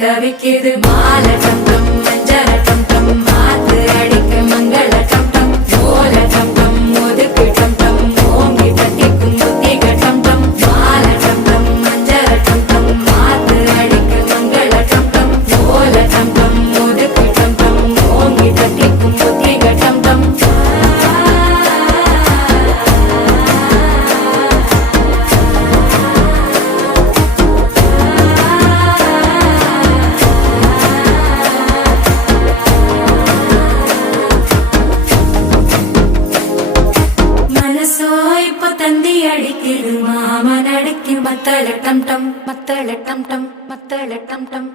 தவிக்குது மால டம் டம் மஞ்சள டம் டம் மாத்து அடிக்க மங்கள டம் டம் ஓல டம் டம் ஒதுக்கு டம் டம் ஓங்கி தட்டிக்கும் புத்திக டம் டம் மால டம் டம் மஞ்சள டம் டம் மாத்து அடிக்க மங்கள டம் டம் ஓல டம் டம் ஒதுக்கு டம் டம் ஓங்கி தட்டிக்கும் புத்திக டம் டம் தந்தி அடிக்குது மாமன் அடிக்கு மத்தள டம் டம் மத்தள டம் டம் மத்தள டம் டம்